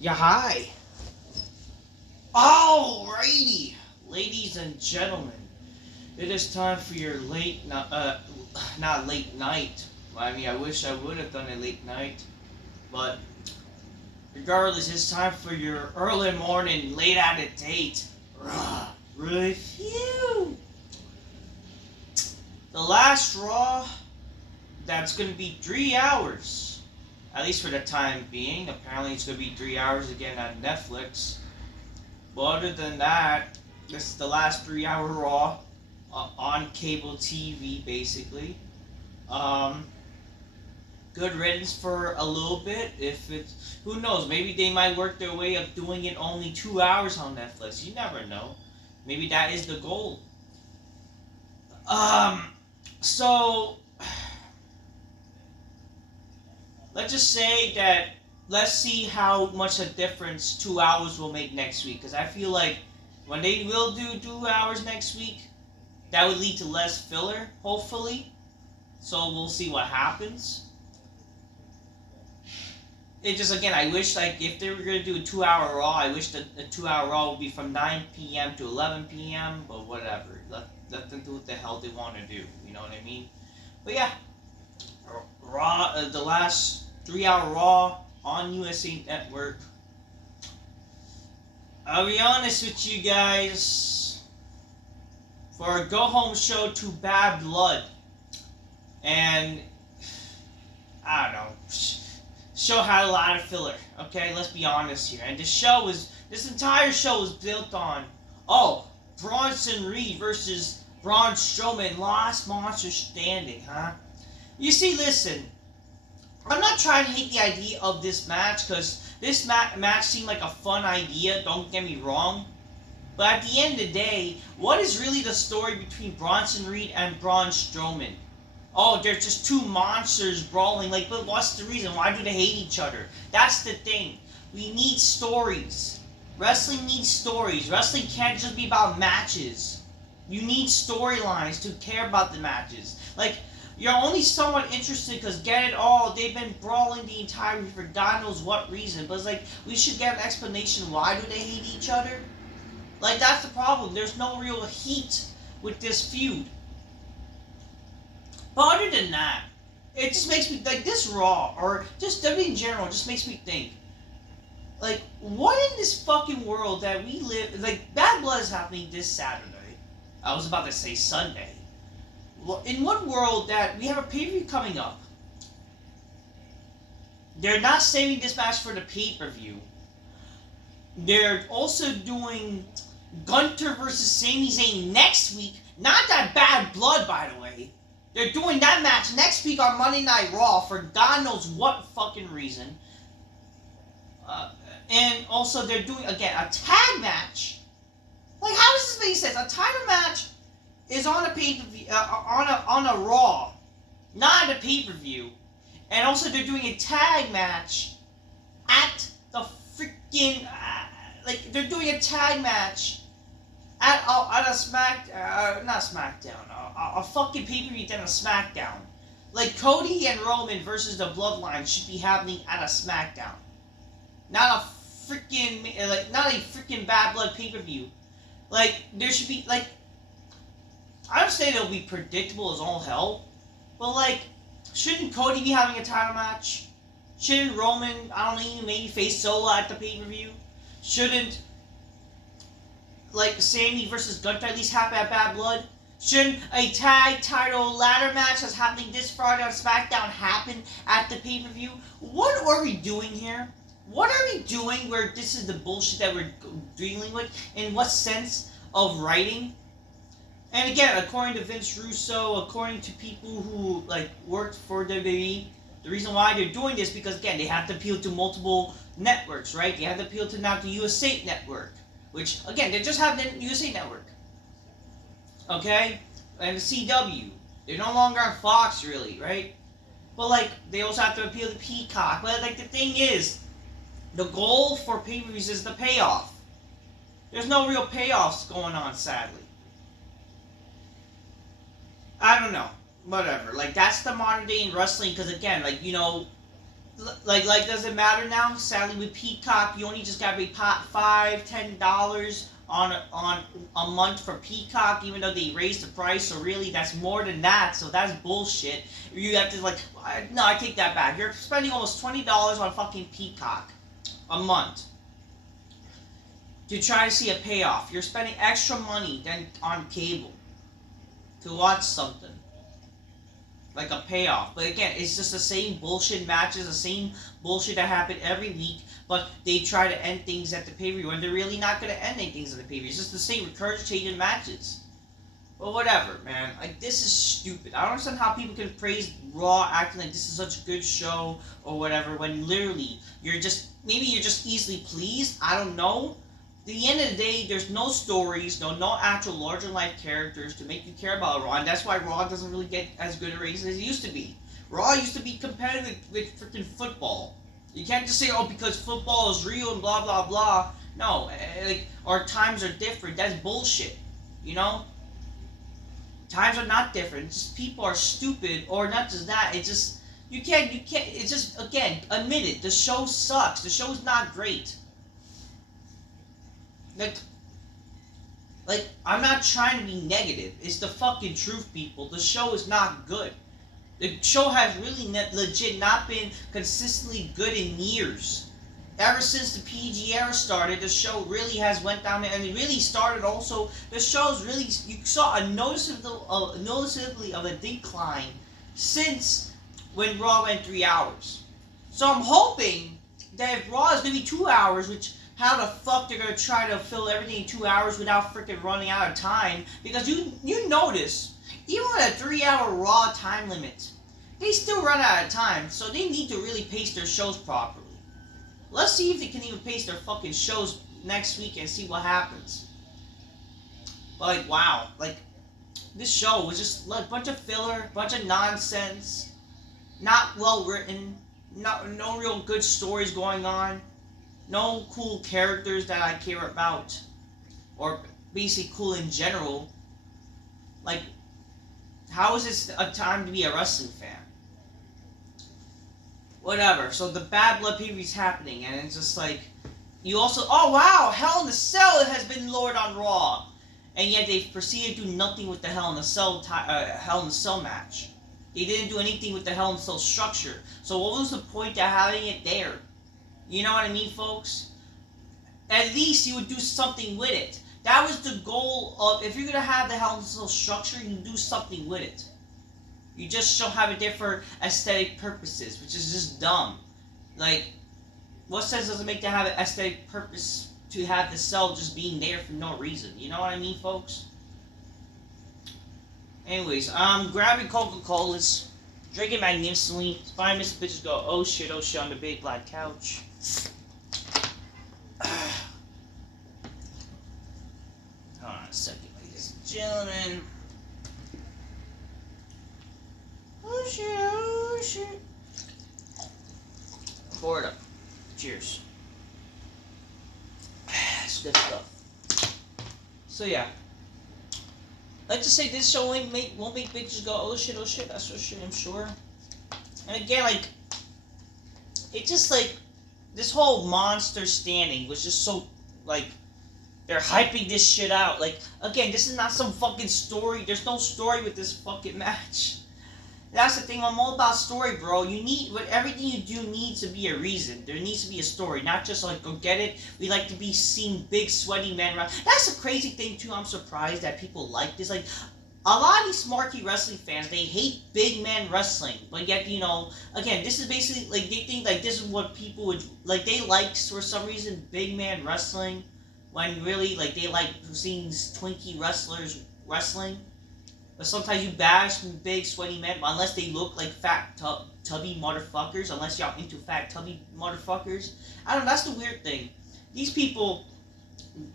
Yeah, hi. Alrighty, ladies and gentlemen, it is time for your not late night. I mean, I wish I would have done a late night, but regardless, it's time for your early morning, late at a date. Review. The last Raw, that's gonna be 3 hours, at least for the time being. Apparently, it's gonna be 3 hours again on Netflix. But other than that, this is the last 3 hour Raw on cable TV, basically. Um, Good riddance for a little bit. If it's, who knows, maybe they might work their way of doing it only 2 hours on Netflix. You never know. Maybe that is the goal. Um, so let's just say that let's see how much a difference 2 hours will make next week. Because I feel like when they will do 2 hours next week, that would lead to less filler, hopefully. So we'll see what happens. It just, again, I wish, like, if they were going to do a 2 hour Raw, I wish that the 2 hour Raw would be from 9 p.m. to 11 p.m., but whatever. Let them do what the hell they want to do, you know what I mean? But yeah, Raw, the last 3 hour Raw on USA Network. I'll be honest with you guys, for a go-home show to Bad Blood, and, I don't know, show had a lot of filler, okay? Let's be honest here. And this entire show was built on, Bronson Reed versus Braun Strowman, last monster standing, huh? You see, listen, I'm not trying to hate the idea of this match, because this match seemed like a fun idea, don't get me wrong. But at the end of the day, what is really the story between Bronson Reed and Braun Strowman? Oh, they're just two monsters brawling. Like, but what's the reason? Why do they hate each other? That's the thing. We need stories. Wrestling needs stories. Wrestling can't just be about matches. You need storylines to care about the matches. Like, you're only somewhat interested because get it all. They've been brawling the entire week for God knows what reason. But it's like, we should get an explanation. Why do they hate each other? Like, that's the problem. There's no real heat with this feud. But other than that, it just makes me, like, this Raw, or just WWE in general, just makes me think, like, what in this fucking world that we live, like, Bad Blood is happening this Saturday. I was about to say Sunday. Well, in what world that we have a pay-per-view coming up, they're not saving this match for the pay-per-view. They're also doing Gunter versus Sami Zayn next week. Not that Bad Blood, by the way. They're doing that match next week on Monday Night Raw for God knows what fucking reason. And also they're doing, again, a tag match. Like, how does this make sense? A title match is on a pay-per-view, on a Raw, not a pay-per-view. And also they're doing a tag match at the freaking, they're doing a tag match at a not SmackDown, a fucking pay-per-view then a SmackDown. Like, Cody and Roman versus the Bloodline should be happening at a SmackDown. Not a freaking Bad Blood pay-per-view. Like, there should be, like, I understand it'll be predictable as all hell, but, like, shouldn't Cody be having a title match? Shouldn't Roman, I don't know, maybe face Solo at the pay-per-view? Shouldn't, like, Sammy versus Gunter at least happen at Bad Blood? Shouldn't a tag title ladder match that's happening this Friday on SmackDown happen at the pay-per-view? What are we doing here? What are we doing where this is the bullshit that we're dealing with? In what sense of writing? And again, according to Vince Russo, according to people who, like, worked for WWE, the reason why they're doing this because, again, they have to appeal to multiple networks, right? They have to appeal to now the USA Network, which, again, they just have the USA Network. Okay? And the CW. They're no longer on Fox, really, right? But, like, they also have to appeal to Peacock. But, like, the thing is, the goal for pay-per-views is the payoff. There's no real payoffs going on, sadly. I don't know. Whatever. Like, that's the modern day in wrestling, because, again, like, you know, like does it matter now? Sadly, with Peacock, you only just gotta pay $5, $10 on a month for Peacock, even though they raised the price. So really, that's more than that. So that's bullshit. You have to like, no, I take that back. You're spending almost $20 on fucking Peacock a month to try to see a payoff. You're spending extra money than on cable to watch something. Like a payoff. But again, it's just the same bullshit matches, the same bullshit that happened every week, but they try to end things at the pay-per-view, and they're really not going to end any things at the pay-per-view. It's just the same regurgitated matches. But whatever, man. Like, this is stupid. I don't understand how people can praise Raw acting like this is such a good show or whatever, when literally, maybe you're just easily pleased. I don't know. At the end of the day, there's no stories, no actual larger-than-life characters to make you care about Raw, and that's why Raw doesn't really get as good a ratings as it used to be. Raw used to be competitive with freaking football. You can't just say, oh, because football is real and blah, blah, blah. No, like, our times are different. That's bullshit, you know? Times are not different. It's just people are stupid, or not just that, it's just, you can't, it's just, again, admit it, the show sucks. The show's not great. Like, I'm not trying to be negative. It's the fucking truth, people. The show is not good. The show has really legit not been consistently good in years. Ever since the PG era started, the show really has went down, and it really started also, the show's really, you saw a noticeably of a decline since when Raw went 3 hours. So I'm hoping that if Raw is going to be 2 hours, which, how the fuck they're going to try to fill everything in 2 hours without freaking running out of time? Because you notice, even with a 3 hour Raw time limit, they still run out of time, so they need to really pace their shows properly. Let's see if they can even pace their fucking shows next week and see what happens. But like, wow, like, this show was just like a bunch of filler, bunch of nonsense, not well written, no real good stories going on. No cool characters that I care about, or basically cool in general. Like, how is this a time to be a wrestling fan? Whatever. So the Bad Blood pay-per-view's happening, and it's just like, you also, oh wow, Hell in a Cell has been lowered on Raw, and yet they proceeded to do nothing with the Hell in a Cell match. They didn't do anything with the Hell in a Cell structure. So what was the point of having it there? You know what I mean, folks? At least you would do something with it. That was the goal of, if you're going to have the Hell in a Cell structure, you do something with it. You just don't have it there for aesthetic purposes, which is just dumb. Like, what sense does it make to have an aesthetic purpose to have the cell just being there for no reason? You know what I mean, folks? Anyways, grabbing Coca-Colas, drinking magnificently, 5 minutes bitches go, oh shit, on the big black couch. Hold on a second, ladies and gentlemen. Oh shit. Pour it up. Cheers. It's good stuff. So yeah. Like to say this show won't make bitches go, oh shit, that's for shit, I'm sure. And again, like, it just like, this whole monster standing was just so, like, they're hyping this shit out. Like, again, this is not some fucking story. There's no story with this fucking match. That's the thing, I'm all about story, bro. You need, with everything you do needs to be a reason. There needs to be a story, not just like, go get it. We like to be seeing big sweaty men around. That's the crazy thing too, I'm surprised that people like this. Like, a lot of these smarky wrestling fans, they hate big men wrestling. But yet, you know, again, this is basically, like, they think, like, this is what people would, like, they like, for some reason, big man wrestling. When really, like, they like seeing twinkie wrestlers wrestling. But sometimes you bash big sweaty men, unless they look like fat tubby motherfuckers, unless y'all into fat tubby motherfuckers. I don't know, that's the weird thing. These people,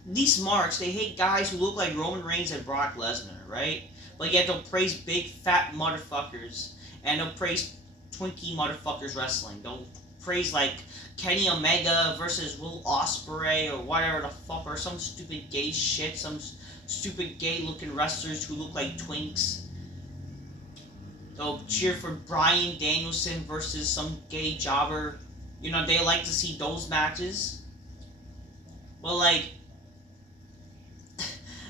these smarts, they hate guys who look like Roman Reigns and Brock Lesnar, right? But yet they'll praise big fat motherfuckers, and they'll praise twinkie motherfuckers wrestling. They'll praise like Kenny Omega versus Will Ospreay or whatever the fuck, or some stupid gay shit, some stupid gay looking wrestlers who look like twinks. they'll cheer for Bryan Danielson versus some gay jobber. You know, they like to see those matches. But like,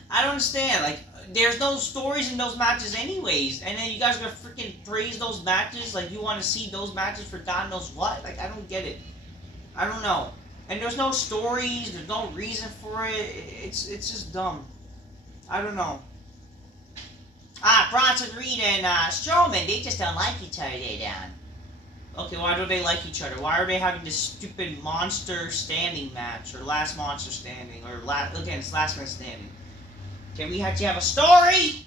I don't understand. Like, there's no stories in those matches anyways, and then you guys are gonna freaking praise those matches like you want to see those matches for God knows what. Like, I don't get it. I don't know. And there's no stories. There's no reason for it. It's just dumb. I don't know. Bronson Reed and Strowman, they just don't like each other. They don't. Okay, why don't they like each other? Why are they having this stupid monster standing match, or last monster standing, or again, it's last man standing? Can we actually have a story?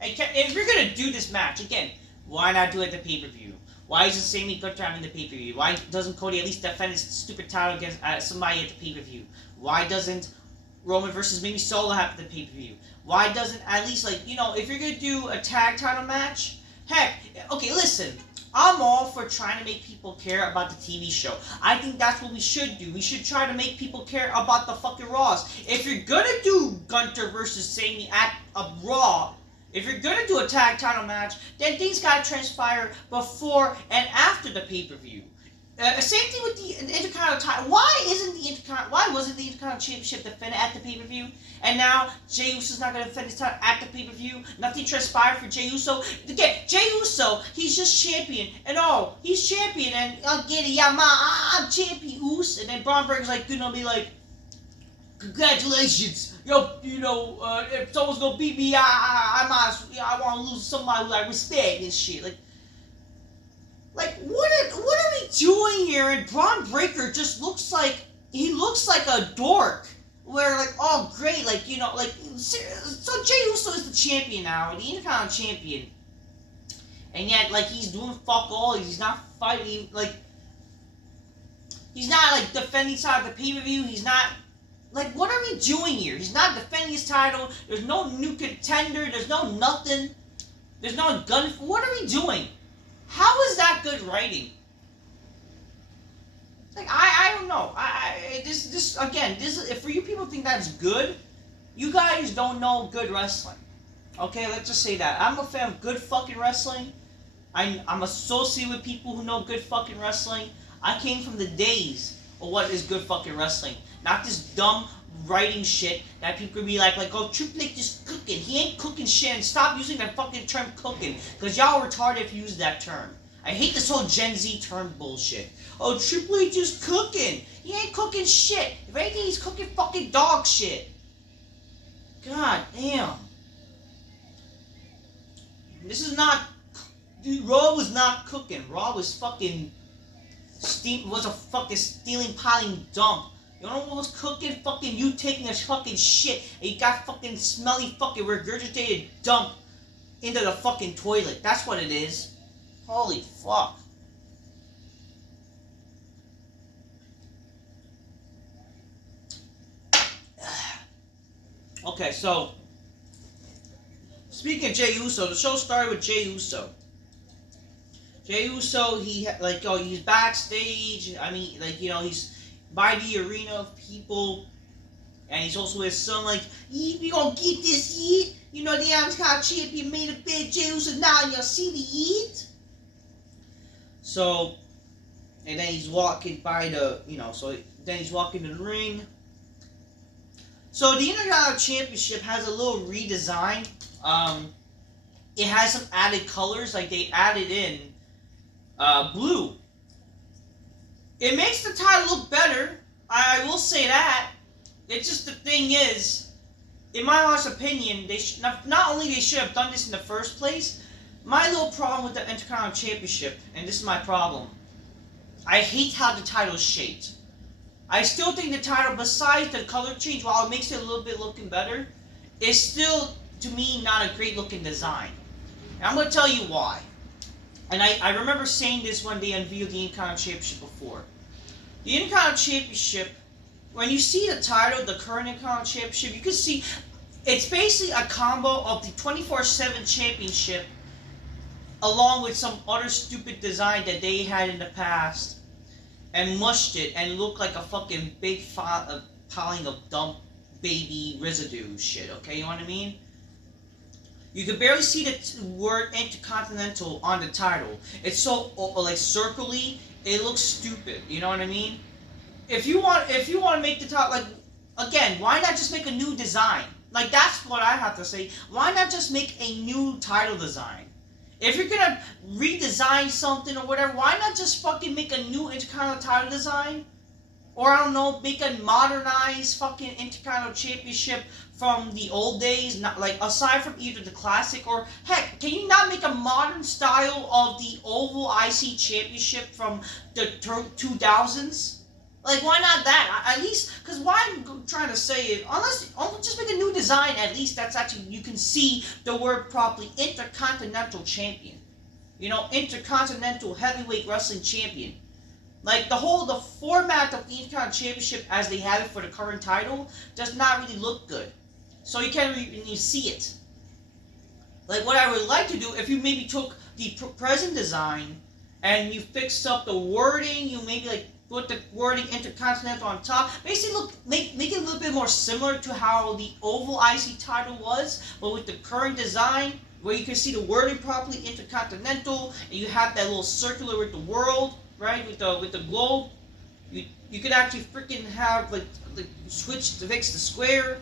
And if you're gonna do this match again, why not do it at the pay-per-view? Why isn't Sammy Gunther having the pay-per-view? Why doesn't Cody at least defend his stupid title against somebody at the pay-per-view? Why doesn't Roman versus maybe Solo have the pay-per-view? Why doesn't at least, like, you know, if you're gonna do a tag title match, heck, okay, listen, I'm all for trying to make people care about the TV show. I think that's what we should do. We should try to make people care about the fucking Raws. If you're gonna do Gunther versus Sammy at a Raw, if you're gonna do a tag title match, then things gotta transpire before and after the pay-per-view. Same thing with the Intercontinental title. Why wasn't the Intercontinental Championship defended at the pay-per-view? And now Jey Uso's not going to defend his title at the pay-per-view. Nothing transpired for Jey Uso. Again, Jey Uso, he's just champion. And he's champion. And I'll get it. Yeah, I'm champion, Uso. And then Braun Breaker's like, gonna be like, congratulations. If someone's gonna beat me, I want to lose somebody who I respect and shit. Like, what are we doing here? And Braun Breaker just looks like a dork. Where, like, oh great, like, so Jey Uso is the champion now, the Intercontinental champion, and yet, like, he's doing fuck all. He's not fighting, like, he's not, like, defending side of the pay-per-view. He's not, like, what are we doing here? He's not defending his title. There's no new contender. There's no nothing. There's no gun. What are we doing? How is that good writing? Like, I don't know. This if for you people think that's good, you guys don't know good wrestling. Okay, let's just say that. I'm a fan of good fucking wrestling. I'm associated with people who know good fucking wrestling. I came from the days of what is good fucking wrestling. Not this dumb writing shit that people be like, oh, Triple H is cooking. He ain't cooking shit. And stop using that fucking term cooking. Because y'all are retarded if you use that term. I hate this whole Gen Z term bullshit. Oh, Triple H is cooking. He ain't cooking shit. If anything, he's cooking fucking dog shit. God damn. This is not... Dude, Raw was not cooking. Raw was fucking... was a fucking stealing, piling dump. You know what was cooking? Fucking you taking a fucking shit and you got fucking smelly fucking regurgitated dump into the fucking toilet. That's what it is. Holy fuck. Okay, so speaking of Jey Uso, the show started with Jey Uso. Jey Uso, he's backstage. I mean, he's by the arena of people, and he's also his son. Like, we gonna get this yet? The Intercontinental champion made a bid. Jey Uso now, y'all see the yet? So, and then he's walking by then he's walking to the ring. So the Intercontinental Championship has a little redesign. It has some added colors, like they added in blue. It makes the title look better. I will say that. It's just the thing is, in my honest opinion, they not only they should have done this in the first place. My little problem with the Intercontinental Championship, and this is my problem, I hate how the title is shaped. I still think the title, besides the color change, while it makes it a little bit looking better, is still, to me, not a great looking design. And I'm going to tell you why. And I remember saying this when they unveiled the Intercontinental Championship before. The Intercontinental Championship, when you see the title, the current Intercontinental Championship, you can see it's basically a combo of the 24/7 Championship along with some other stupid design that they had in the past and mushed it and looked like a fucking big piling of dump baby residue shit, okay? You know what I mean? You can barely see the word Intercontinental on the title. It's so like circly, it looks stupid. You know what I mean? If you want to make the title, like, again, why not just make a new design? Like, that's what I have to say. Why not just make a new title design? If you're gonna redesign something or whatever, why not just fucking make a new Intercontinental title design? Or, I don't know, make a modernized fucking Intercontinental Championship from the old days, not like, aside from either the classic or, heck, can you not make a modern style of the Oval IC Championship from the 2000s? Like, why not that? At least, because why I'm trying to say it, unless, just make a new design, at least that's actually, you can see the word properly, Intercontinental Champion. You know, Intercontinental Heavyweight Wrestling Champion. Like, the format of the Intercontinental Championship as they have it for the current title does not really look good. So you can't really see it. Like, what I would like to do, if you maybe took the present design and you fixed up the wording, you maybe, like, put the wording Intercontinental on top, basically make it a little bit more similar to how the Oval IC title was, but with the current design, where you can see the wording properly, Intercontinental, and you have that little circular with the world, right, with the globe. You could actually freaking have like switch to fix the square.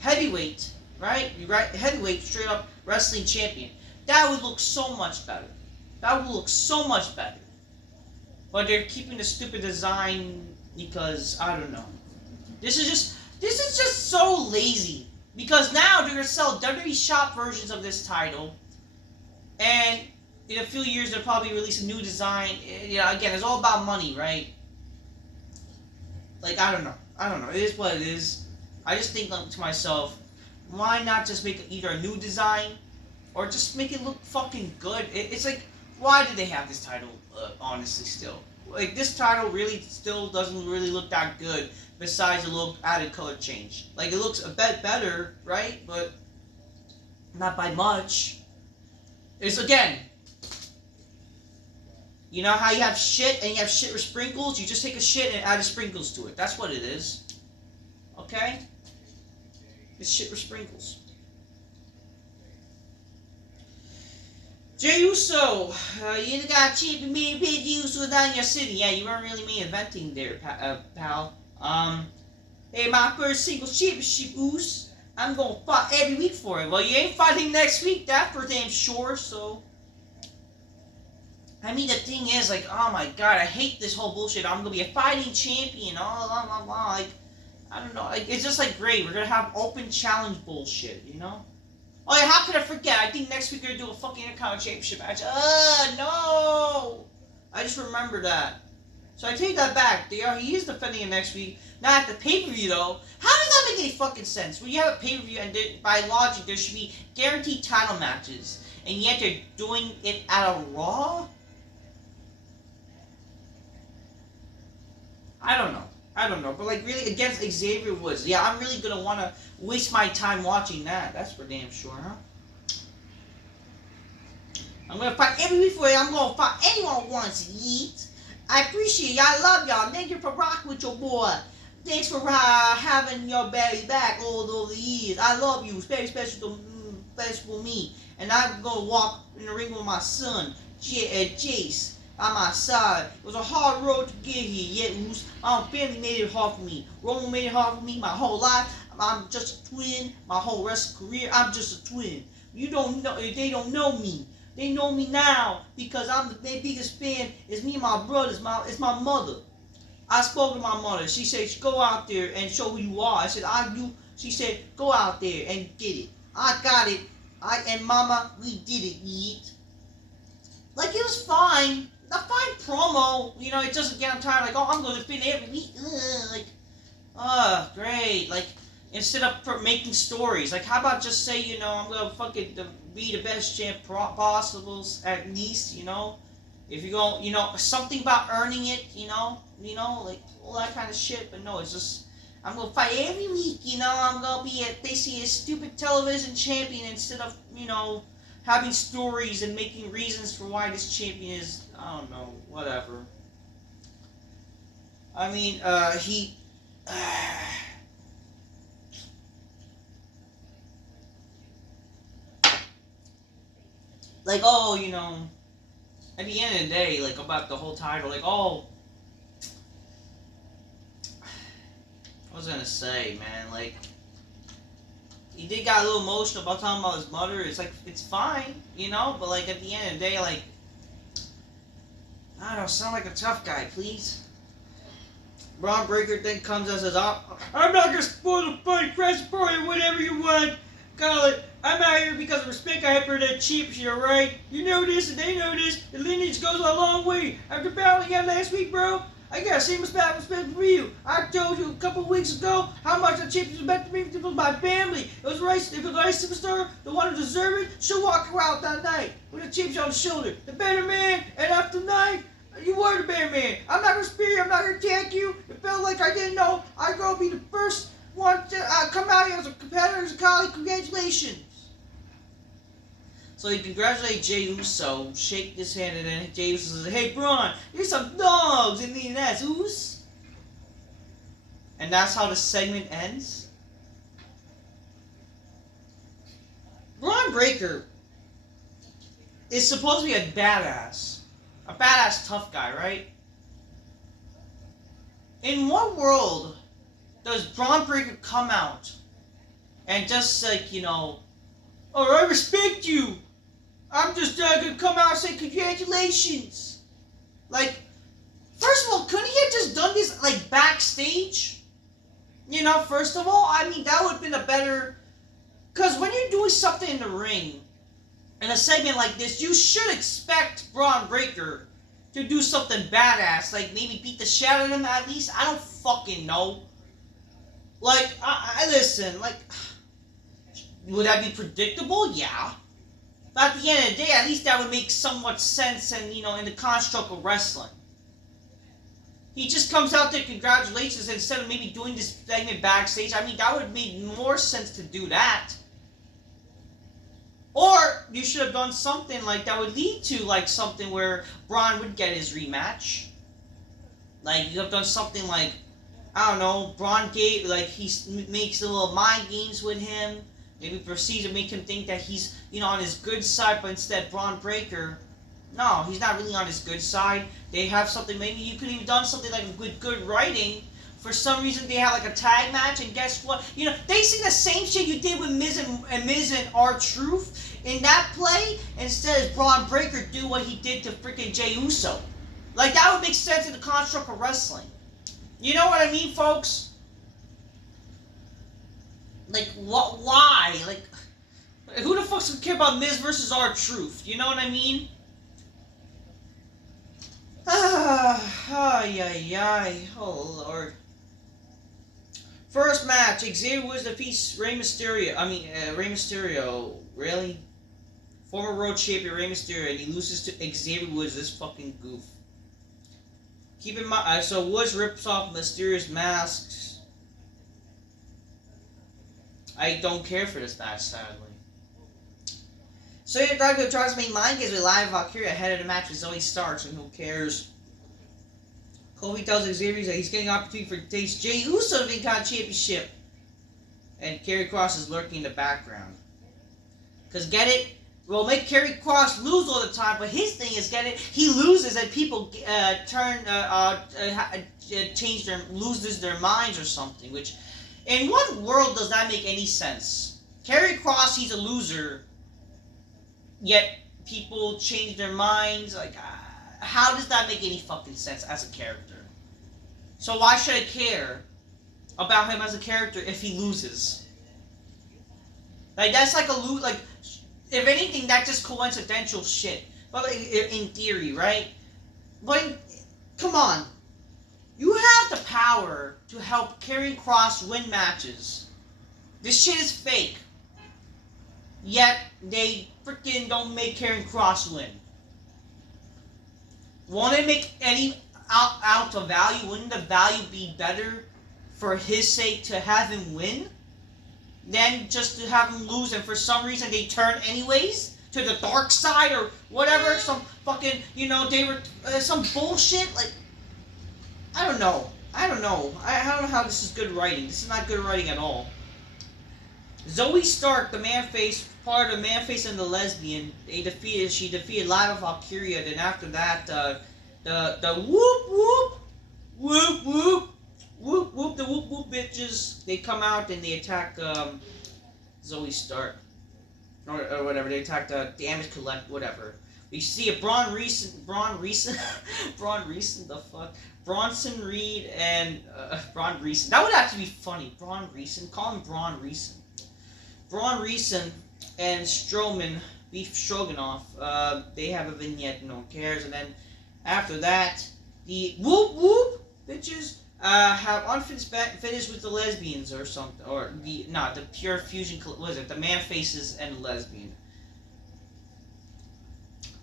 Heavyweight, right? Heavyweight straight up wrestling champion. That would look so much better. That would look so much better. But they're keeping the stupid design because I don't know. This is just so lazy. Because now they're gonna sell WWE shop versions of this title, and in a few years they'll probably release a new design. You know, again, it's all about money, right? Like, I don't know. It is what it is. I just think to myself, why not just make either a new design or just make it look fucking good? It's like, why do they have this title? Honestly, still, like, this title really still doesn't really look that good. Besides a little added color change, like, it looks a bit better, right? But not by much. It's, again, you know how you have shit and you have shit with sprinkles? You just take a shit and add sprinkles to it. That's what it is. Okay? It's shit with sprinkles. Jey Uso, you got champion main event Uso down in your city. Yeah, you weren't really main eventing there, pal. Hey, my first singles championship, Uso. I'm gonna fight every week for it. Well, you ain't fighting next week, that's for damn sure, so. I mean, the thing is, like, oh my god, I hate this whole bullshit. I'm gonna be a fighting champion, blah, blah, blah. Like, I don't know. Like, it's just like, great, we're gonna have open challenge bullshit, you know? Oh yeah, how could I forget? I think next week we're gonna do a fucking Intercontinental Championship match. No! I just remembered that. So I take that back. He is defending it next week. Not at the pay-per-view, though. How does that make any fucking sense? When you have a pay-per-view, and by logic, there should be guaranteed title matches. And yet they're doing it at a Raw? I don't know. But, like, really, against Xavier Woods. Yeah, I'm really going to want to waste my time watching that. That's for damn sure, huh? I'm going to fight every week for it. I'm going to fight anyone who wants to eat. I appreciate y'all. I love y'all. Thank you for rocking with your boy. Thanks for having your baby back all those years. I love you. It's very special for me. And I'm going to walk in the ring with my son, Jace, by my side. It was a hard road to get here, yet my family made it hard for me. Roman made it hard for me my whole life. I'm just a twin. My whole rest of career, I'm just a twin. You don't know. They don't know me. They know me now because I'm their biggest fan. It's me and my brothers. It's my mother. I spoke to my mother. She said, go out there and show who you are. I said, She said, go out there and get it. I got it. I and Mama, we did it. Like, it was fine. A fine promo. You know, it doesn't get, I'm tired. Like, oh, I'm going to defend every week. Great. Like, instead of making stories, like, how about just say, you know, I'm gonna fucking be the best champ possible at least, you know. If you go, you know, something about earning it, you know, like all that kind of shit. But no, it's just I'm gonna fight every week, you know. I'm gonna be basically a stupid television champion instead of, you know, having stories and making reasons for why this champion is, I don't know, whatever. I mean, he. like, oh, you know, at the end of the day, like, about the whole title, like, oh, I was gonna say, man, like, he did got a little emotional about talking about his mother. It's like, it's fine, you know, but, like, at the end of the day, like, I don't know, sound like a tough guy, please. Braun Breaker then comes and says, I'm not gonna spoil the fun, crash party, or whatever you want. Call it. I'm out here because of respect I have for that cheap shit, alright? You know this and they know this. The lineage goes a long way. After battling out last week, bro, I got same respect for you. I told you a couple of weeks ago how much the championship meant to me to my family. It was right. If it was the right superstar, the one who deserved it, she'll walk out that night with a championship on the shoulder. The better man, and after night, you were the better man. I'm not gonna spear you. I'm not gonna attack you. It felt like I didn't know. I'm gonna be the first one to come out here as a competitor, as a colleague. Congratulations. So he congratulates Jey Uso, shake his hand, and then Jey Uso says, hey, Braun, you're some dogs, and then that's Us. And that's how the segment ends. Braun Breaker is supposed to be a badass tough guy, right? In what world does Braun Breaker come out and just like, you know, oh, I respect you. I'm just gonna come out and say congratulations. Like, first of all, couldn't he have just done this like backstage? You know, first of all, I mean, that would have been a better. Because when you're doing something in the ring, in a segment like this, you should expect Braun Breaker to do something badass, like maybe beat the shit out of him at least. I don't fucking know. Like, I listen, like, would that be predictable? Yeah. But at the end of the day, at least that would make somewhat sense and, you know, in the construct of wrestling. He just comes out there, congratulations, instead of maybe doing this segment backstage. I mean, that would have made more sense to do that. Or you should have done something like that would lead to like something where Braun would get his rematch. Like, you have done something like, I don't know, Braun gave, like, he makes a little mind games with him. Maybe proceeds to make him think that he's, you know, on his good side, but instead Braun Breaker, no, he's not really on his good side. They have something, maybe you could have done something like with good writing. For some reason they had like a tag match, and guess what? You know, they see the same shit you did with Miz and R-Truth in that play. Instead of Braun Breaker do what he did to freaking Jey Uso. Like, that would make sense in the construct of wrestling. You know what I mean, folks? Like, what? Why? Like, who the fuck's gonna care about Miz versus R-Truth? You know what I mean? Oh, Lord. First match, Xavier Woods defeats Rey Mysterio. Rey Mysterio. Really? Former world champion Rey Mysterio, and he loses to Xavier Woods, this fucking goof. Keep in mind, so Woods rips off Mysterio's masks. I don't care for this match, sadly. So Drago tries to make mind games with Lion Valkyria ahead of the match with Zoe Starks, and who cares? Kofi tells Xavier that he's getting an opportunity for taste Jey Uso to the Intercontinental Championship. And Karrion Kross is lurking in the background. Because get it? We'll make Karrion Kross lose all the time, but his thing is, get it? He loses and people loses their minds or something. Which, in what world does that make any sense? Karrion Kross, he's a loser, yet people change their minds. Like, how does that make any fucking sense as a character? So why should I care about him as a character if he loses? Like, that's like like, if anything, that's just coincidental shit. But like, in theory, right? But come on, you have the power to help Karrion Kross win matches. This shit is fake. Yet they freaking don't make Karrion Kross win. Won't it make any out of value? Wouldn't the value be better for his sake to have him win than just to have him lose, and for some reason they turn anyways to the dark side or whatever? Some fucking, you know, they were some bullshit. Like, I don't know. I don't know how this is good writing. This is not good writing at all. Zoe Stark, the man face, part of Man-Face and the Lesbian. She defeated Lava Valkyria. Then after that, the whoop, the whoop bitches. They come out and they attack Zoe Stark. Or whatever, they attack the Damage Collect, whatever. We see a Bronson Reed and Braun Reeson. That would actually be funny. Braun Reeson, call him Braun Reeson. Braun Reeson and Strowman, Beef Stroganoff. They have a vignette, no one cares. And then after that, the whoop bitches have unfinished finish with the lesbians or something, or the pure fusion. What is it? The Man Faces and lesbian.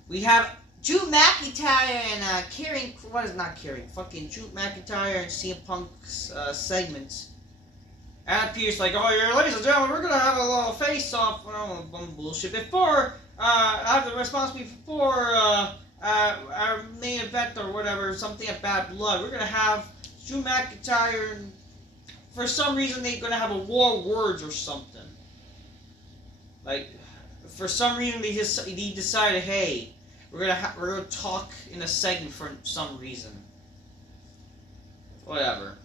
We have Drew McIntyre and Karen. What is not Karen? Fucking Drew McIntyre and CM Punk's segments. And Pierce like, oh, yeah, ladies and gentlemen, we're gonna have a little face-off. Oh, bullshit. Before I have the responsibility for our main event or whatever, something at Bad Blood. We're gonna have Drew McIntyre, and for some reason they're gonna have a war of words or something. Like, for some reason they decided, hey, we're gonna talk in a segment for some reason. Whatever.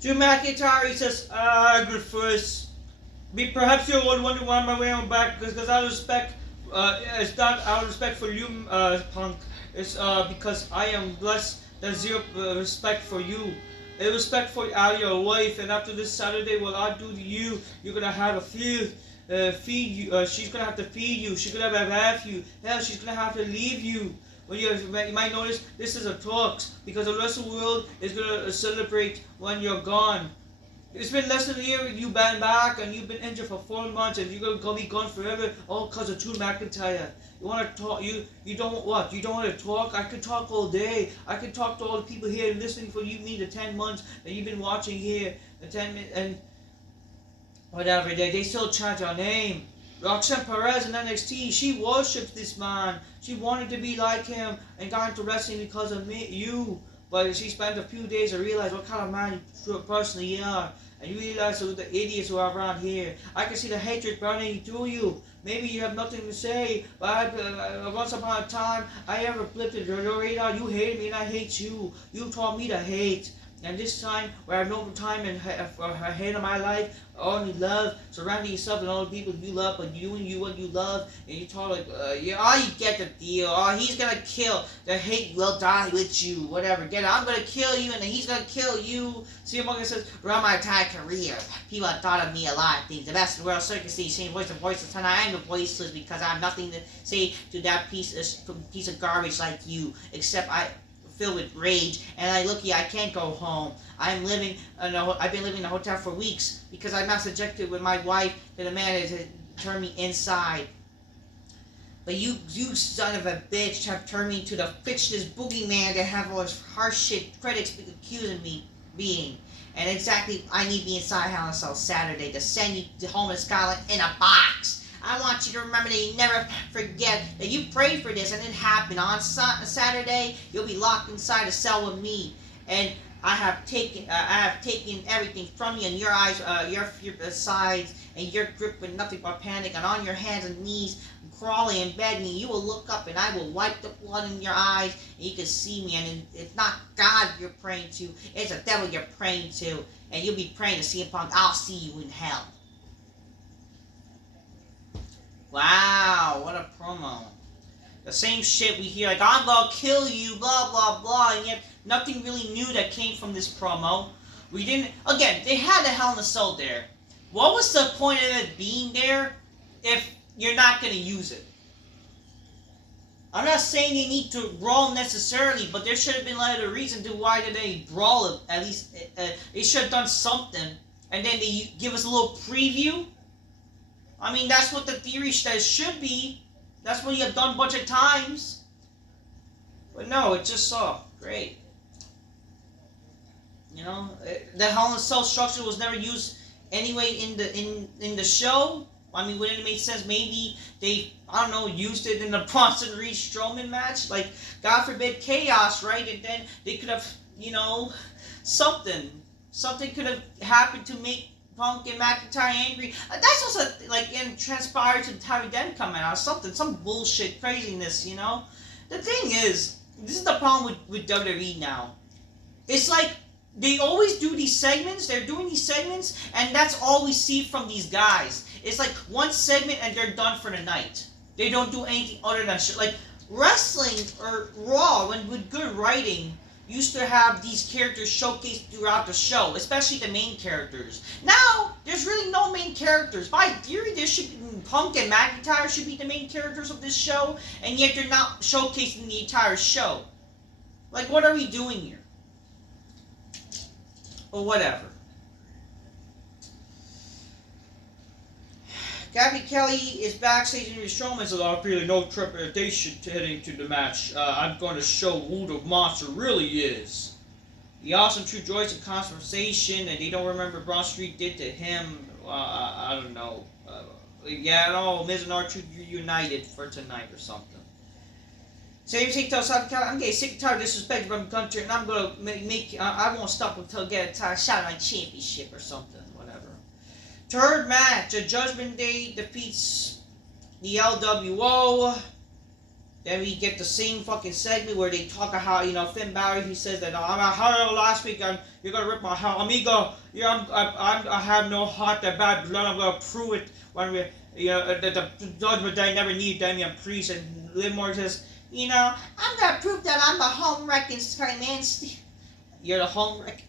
Drew McIntyre, he says, good first. Perhaps you would wonder why my way on back, because out of respect, it's not out of respect for you, Punk. It's because I am blessed. There's zero respect for you. A respect for out of your life. And after this Saturday, what I do to you, you're gonna have a feed you. She's gonna have to feed you. She's gonna have you. Hell, she's gonna have to leave you. When you might notice, this is a talks because the rest of the world is gonna celebrate when you're gone. It's been less than a year you've been back and you've been injured for 4 months and you're gonna be gone forever, all because of Drew McIntyre. You wanna talk? You don't what? You don't wanna talk? I could talk all day. I could talk to all the people here listening for me the 10 months that you've been watching here, the 10 minutes and whatever. They still chant your name. Roxanne Perez in NXT, she worships this man. She wanted to be like him and got into wrestling because of you. But she spent a few days to realize what kind of man you personally are. And you realize the idiots who are around here. I can see the hatred burning through you. Maybe you have nothing to say, but once upon a time, I ever flipped it your radar. You hated me and I hate you. You taught me to hate. And this time, where I have no time and hate in my life, only love, surrounding yourself and all the people you love, but doing what you love, and you talk like, you get the deal. Oh, he's gonna kill. The hate will die with you. Whatever, get it. I'm gonna kill you, and then he's gonna kill you. See, Morgan says, throughout my entire career, people have thought of me a lot of things. The best in the world, circus stage, same voice of voiceless, and I am the voiceless because I have nothing to say to that piece of garbage like you, except filled with rage, and I can't go home. I've been living in a hotel for weeks because I'm not subjected with my wife to the man that turned me inside. But you son of a bitch have turned me to the fictitious boogeyman that have all this harsh shit critics accusing me being. And exactly, I need to be inside Hell in a Cell Saturday to send you to home to Scotland in a box. I want you to remember that you never forget that you prayed for this and it happened. On Saturday, you'll be locked inside a cell with me, and I have taken everything from you, and your eyes, your sides, and your grip with nothing but panic. And on your hands and knees, crawling and begging, you will look up, and I will wipe the blood in your eyes, and you can see me. And it's not God you're praying to; it's the devil you're praying to, and you'll be praying to CM Punk. I'll see you in hell. Wow, what a promo. The same shit we hear, like, I'm gonna kill you, blah, blah, blah, and yet nothing really new that came from this promo. Again, they had the Hell in a Cell there. What was the point of it being there if you're not gonna use it? I'm not saying they need to brawl necessarily, but there should have been a reason to why did they brawl it. At least, they should have done something, and then they give us a little preview. I mean, that's what the theory says should be. That's what you have done a bunch of times. But no, it just saw. Great. You know, the Hell in a Cell structure was never used anyway in the show. I mean, wouldn't it make sense? Maybe they, I don't know, used it in the Bronson Reed Strowman match? Like, God forbid, chaos, right? And then they could have, something. something could have happened to make Punk and McIntyre angry. That's also like in transpired to have them come out, some bullshit craziness, you know. The thing is, this is the problem with WWE now. It's like they always do these segments. They're doing these segments, and that's all we see from these guys. It's like one segment and they're done for the night. They don't do anything other than shit. Like wrestling or Raw, when with good writing, used to have these characters showcased throughout the show, especially the main characters. Now, there's really no main characters. By theory, there should be, Punk and McIntyre should be the main characters of this show, and yet they're not showcasing the entire show. Like, what are we doing here? Or whatever. Gabby Kelly is backstage in the Strowman says, "I'm feeling no trepidation heading to the match. I'm going to show who the monster really is." The Awesome True Joyce in Confrontation, and they don't remember Braun Street did to him. I don't know. Miz and R-Truth reunited for tonight or something. Same thing tells South Carolina, "I'm getting sick and tired of disrespect from Gunter, and I'm going to make I won't stop until I get a shot at my championship or something." Third match, a Judgment Day defeats the LWO. Then we get the same fucking segment where they talk about how, you know, Finn Balor, he says that, "I'm a heart last week, you're gonna rip my heart, amigo. Yeah, I have no heart, that bad blood. I'm gonna prove it when we, you know, the Judgment Day never need Damian Priest." And Liv Morgan says, "You know, I'm gonna prove that I'm the home wrecking man. You're the home wreck.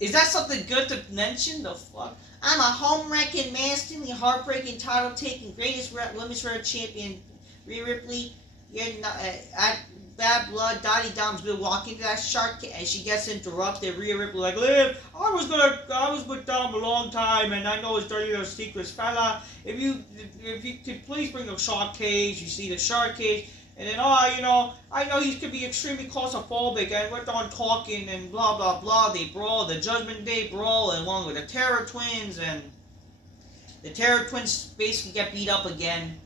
Is that something good to mention? The fuck? I'm a home-wrecking, man-stealing, heartbreaking, title-taking, greatest women's world champion, Rhea Ripley. You're not, bad blood. Dottie Dom's been walking to that shark, and she gets interrupted. Rhea Ripley like, "Liv, I was with Dom a long time, and I know his dirty little secrets, fella. If you could please bring the shark cage." You see the shark cage. And then, I know he could be extremely claustrophobic, and we're done talking, and blah, blah, blah. They brawl, the Judgment Day brawl, and one with the Terror Twins, and the Terror Twins basically get beat up again.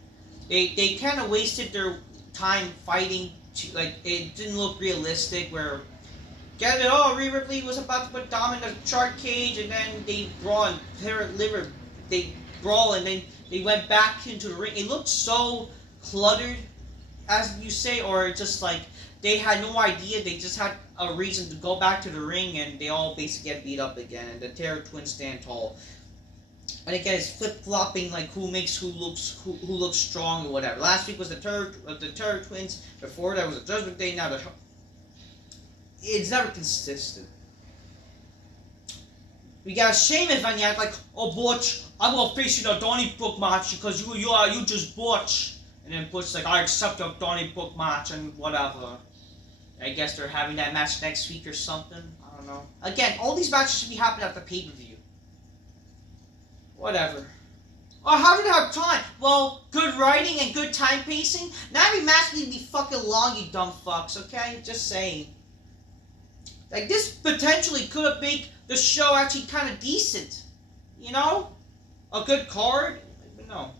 They kind of wasted their time fighting, it didn't look realistic, where, Rhea Ripley was about to put Dom in the shark cage, and then they brawl, and they brawl, and then they went back into the ring. It looked so cluttered, as you say, or just like they had no idea. They just had a reason to go back to the ring, and they all basically get beat up again. And the Terror Twins stand tall. And again, it's flip flopping, like who looks strong or whatever. Last week was the Terror Twins. Before that was the Judgment Day. Now it's never consistent. We got Sheamus and you like, "Oh Butch, I'm gonna face you in a Donnybrook match because you just Butch." And then Butch's like, "I accept your Donnybrook match," and whatever. I guess they're having that match next week or something. I don't know. Again, all these matches should be happening at the pay-per-view. Whatever. Oh, how did I have time? Well, good writing and good time pacing. Not every match needs to be fucking long, you dumb fucks, okay? Just saying. Like, this potentially could have made the show actually kind of decent. You know? A good card? But no.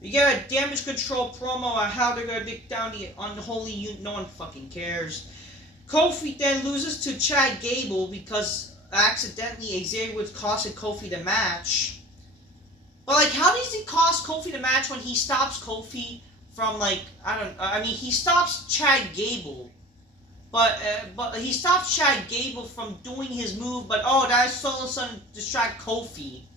We get a Damage Control promo on how they're gonna take down the unholy unit. No one fucking cares. Kofi then loses to Chad Gable because accidentally Xavier Woods costed Kofi the match. But like, how does he cost Kofi the match when he stops Kofi from he stops Chad Gable, but he stops Chad Gable from doing his move. But that's all of a sudden distract Kofi.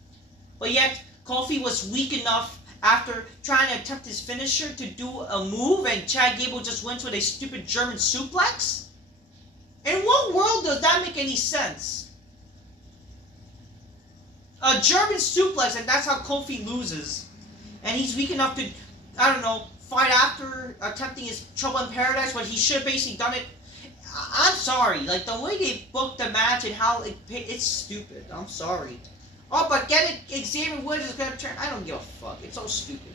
But yet Kofi was weak enough after trying to attempt his finisher to do a move, and Chad Gable just wins with a stupid German suplex? In what world does that make any sense? A German suplex, and that's how Kofi loses. And he's weak enough to, fight after attempting his Trouble in Paradise when he should have basically done it. I'm sorry, like the way they booked the match and how it's stupid. I'm sorry. Oh, but Xavier Woods is gonna turn. I don't give a fuck. It's so stupid.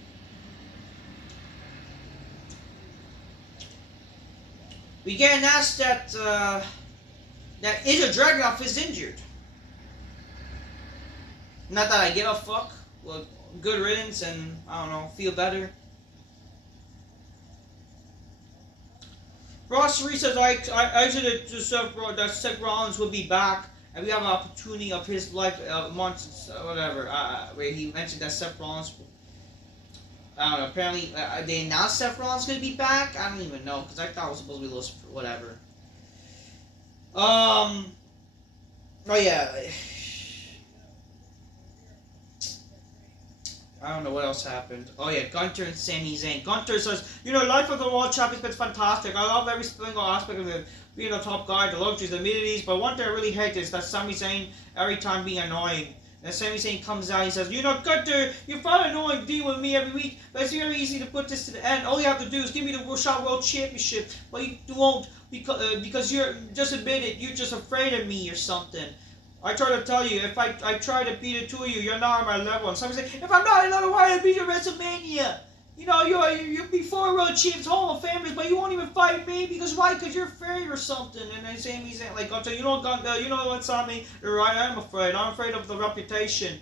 We get announced that Ilja Dragunov is injured. Not that I give a fuck. Well, good riddance, and feel better. Ross Reed says I exited to Seth Rollins would be back. and we have an opportunity of his life, months, whatever. Where he mentioned that Seth Rollins. I don't know. Apparently, they announced Seth Rollins gonna be back. I don't even know because I thought it was supposed to be a little whatever. Oh yeah. I don't know what else happened. Oh yeah, Gunter and Sami Zayn. Gunter says, life of the world champion's been fantastic. I love every single aspect of it. Being a top guy, the luxuries, the amenities. But one thing I really hate is that Sami Zayn every time being annoying. And Sami Zayn comes out, he says, Gunter, you're fine annoying dealing with me every week, but it's very easy to put this to the end. All you have to do is give me the World Championship, but you won't because you're, just admit it, you're just afraid of me or something. I try to tell you, if I try to beat the two of you, you're not on my level. And somebody say, if I'm not in level, why I beat you at WrestleMania? You're before World Champs, Hall of Famers, but you won't even fight me because why? Because you're afraid or something. And then Sami's like, Gunter, you know what's on me? You're right, I'm afraid. I'm afraid of the reputation.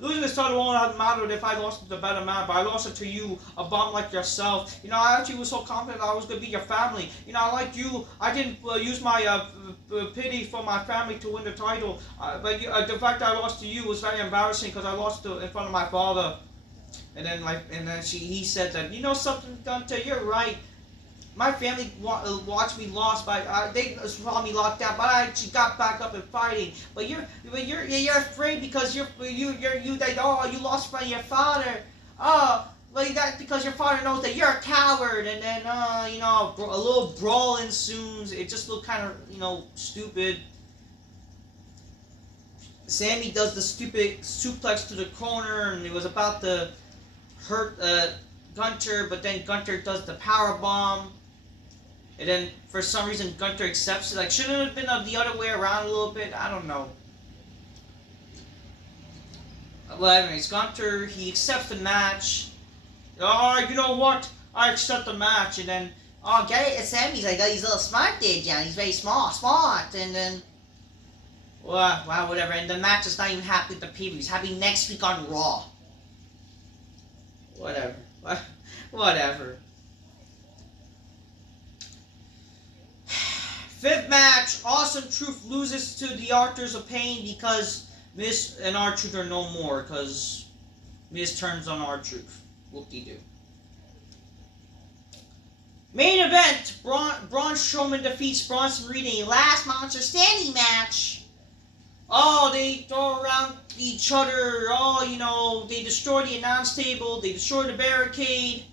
Losing this title won't have mattered if I lost it to a better man, but I lost it to you, a bum like yourself. I actually was so confident I was going to be your family. I like you. I didn't use my pity for my family to win the title. But the fact that I lost to you was very embarrassing because I lost in front of my father. And then he said that, something, Gunter, you're right. My family watched me lost, but they saw me locked down. But I actually got back up and fighting. But you're afraid because you lost by your father. Well, that's because your father knows that you're a coward. And then a little brawl ensues. It just looked kind of stupid. Sami does the stupid suplex to the corner, and it was about to hurt Gunter, but then Gunter does the power bomb, and then for some reason Gunter accepts it. Like, shouldn't it have been the other way around a little bit? I don't know. Well, anyways, Gunter, he accepts the match. Oh, you know what? I accept the match, and then get it? Sammy's like, he's a little smart there, John. He's very smart, and then well, whatever. And the match is not even happy with the preview. He's happy next week on Raw. Whatever. Fifth match, Awesome Truth loses to the Authors of Pain because Miz and R-Truth are no more because Miz turns on R-Truth. Whoop-de-doo. Main event, Braun Strowman defeats Bronson Reed in a last monster standing match. They throw around each other. They destroy the announce table. They destroy the barricade.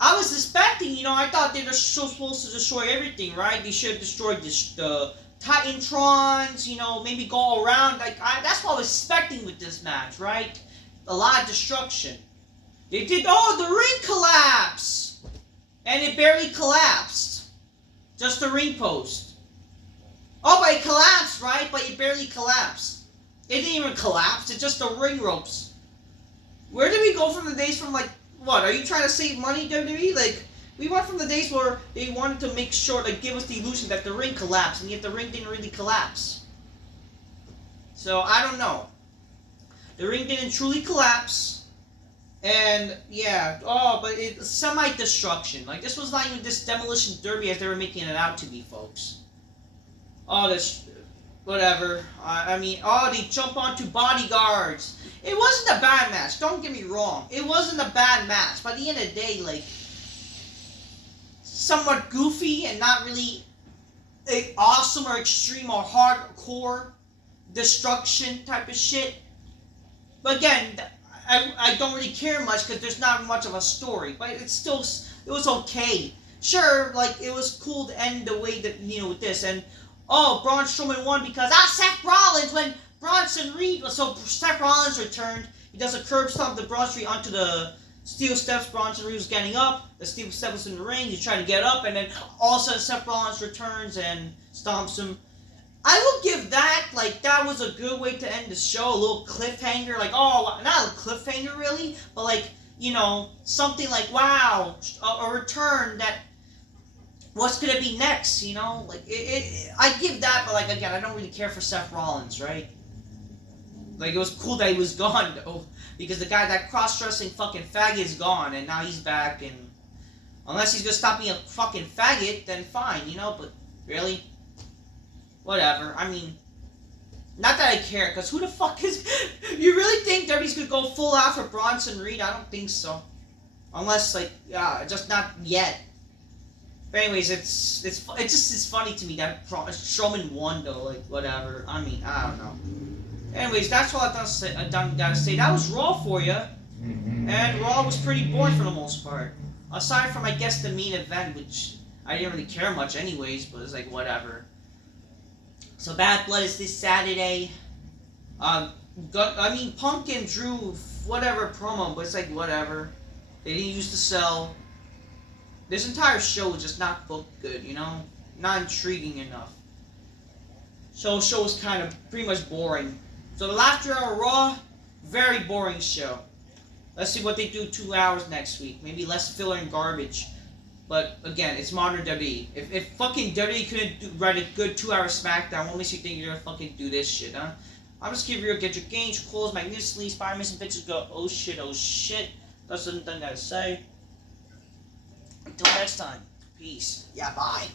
I was expecting, I thought they were supposed to destroy everything, right? They should have destroyed the Titantrons, maybe go around. That's what I was expecting with this match, right? A lot of destruction. They did, the ring collapse! And it barely collapsed. Just the ring post. But it collapsed, right? But it barely collapsed. It didn't even collapse. It's just the ring ropes. Where did we go from the days from, what? Are you trying to save money, WWE? We went from the days where they wanted to make sure, give us the illusion that the ring collapsed, and yet the ring didn't really collapse. So, I don't know. The ring didn't truly collapse. And, yeah. But it's semi-destruction. This was not even this demolition derby as they were making it out to be, folks. This, whatever. They jump onto bodyguards. It wasn't a bad match. Don't get me wrong. It wasn't a bad match. But at the end of the day, somewhat goofy and not really awesome or extreme or hardcore destruction type of shit. But again, I don't really care much because there's not much of a story. But it was okay. Sure, it was cool to end the way that, with this. And Braun Strowman won because Seth Rollins when Bronson Reed was so Seth Rollins returned. He does a curb stomp to Bronson Reed onto the steel steps. Bronson Reed was getting up. The steel steps was in the ring. He's trying to get up, and then all of a sudden Seth Rollins returns and stomps him. I will give that that was a good way to end the show. A little cliffhanger, not a cliffhanger really, but something wow, a return that. What's gonna be next, I give that, but again, I don't really care for Seth Rollins, right? It was cool that he was gone, though, because the guy, that cross-dressing fucking faggot is gone, and now he's back, and unless he's gonna stop being a fucking faggot, then fine, but really? Whatever, Not that I care, because who the fuck is... You really think WWE's gonna go full out for Bronson Reed? I don't think so. Unless, like, just not yet. But anyways, it's funny to me that Strowman won, though. Like, whatever. I mean, I don't know. Anyways, that's all I gotta say. That was Raw for you. And Raw was pretty boring for the most part. Aside from, I guess, the main event, which I didn't really care much anyways, but it's like, whatever. So Bad Blood is this Saturday. I mean, Punk and Drew, whatever promo, but it's like, whatever. They didn't use the cell. This entire show was just not booked good, you know? Not intriguing enough. So the show was kind of pretty much boring. So the last 2 hour Raw, very boring show. Let's see what they do 2 hours next week. Maybe less filler and garbage. But again, it's modern WWE. If fucking WWE couldn't write a good 2 hour SmackDown, what makes you think you're gonna fucking do this shit, huh? I'm just giving you get your games closed magnificently, Spider missing bitches go, oh shit. That's the thing I gotta say. Until next time, peace. Yeah, bye.